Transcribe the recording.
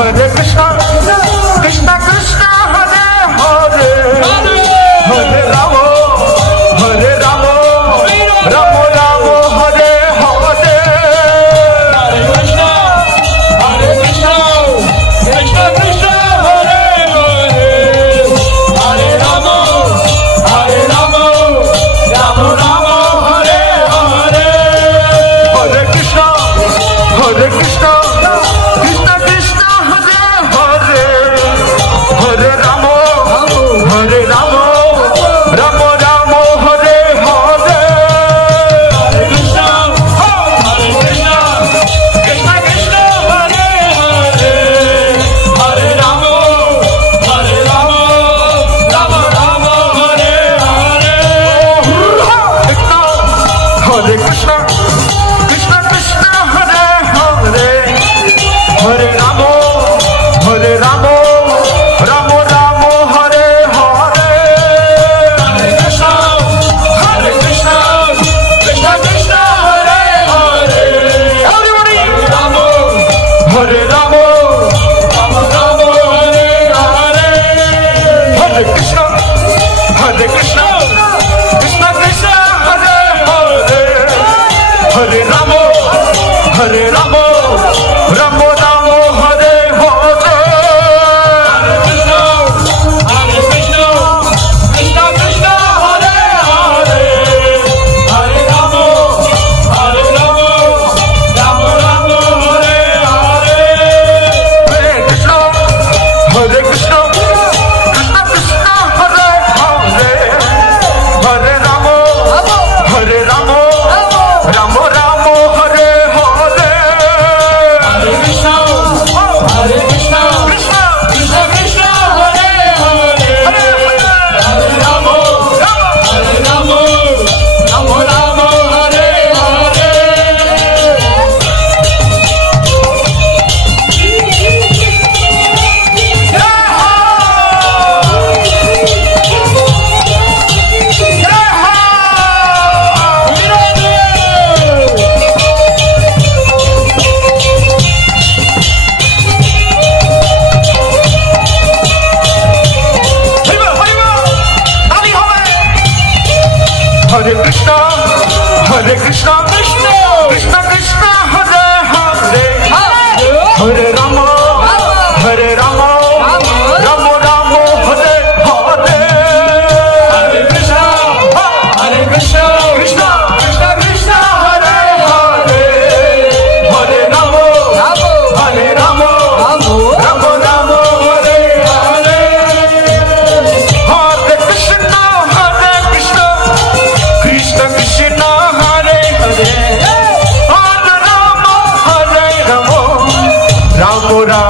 Hare Krishna, Krishna Krishna, Hare Hare, Hare Rama, Hare Rama, Rama Rama, Hare Hare. Hare Krishna, Krishna Krishna, Hare Hare, Hare Rama, Hare Rama, Rama Rama, Hare Hare. Hare Krishna, Hare Krishna, Krishna Krishna, Hare Hare, Hare Rama, Hare Rama, Rama Rama, Hare Hare. Hare Krishna, Krishna Krishna, Hare Hare, Hare Rama, Hare Rama, Rama Rama, Hare Hare. Hare Krishna, Krishna Krishna, Hare Hare, Hare Rama, Hare Rama, Rama Rama, Hare Hare. Hare Krishna, Krishna Krishna, Hare Hare. Everybody, Rama, Hare Rama, Rama Rama, Hare Hare. Hare Krishna, Krishna Krishna, Hare Hare, Hare Rama, Hare Rama, Rama Rama, Hare Hare. Hare Krishna, Krishna Krishna, Hare Hare, Hare Rama, Hare Rama, Rama Rama, Hare Hare. Hare Krishna, Krishna Krishna, Hare Hare, Hare Rama, Hare Rama, Rama Rama, Hare Hare. Hare Krishna, Krishna Krishna, Hare Hare, Hare Rama, Hare Rama, Rama Rama, Hare Hare. Hare Krishna, Krishna Krishna, Hare Hare, Hare Rama, Hare Rama, Rama Rama, Hare Hare. Hare Krishna, Krishna Krishna, Hare Hare, Hare Rama, Hare Rama, Rama Rama, Hare Hare. Hare Krishna, Krishna Krishna, Hare Hare, Hare Rama, Hare Rama, Rama Rama.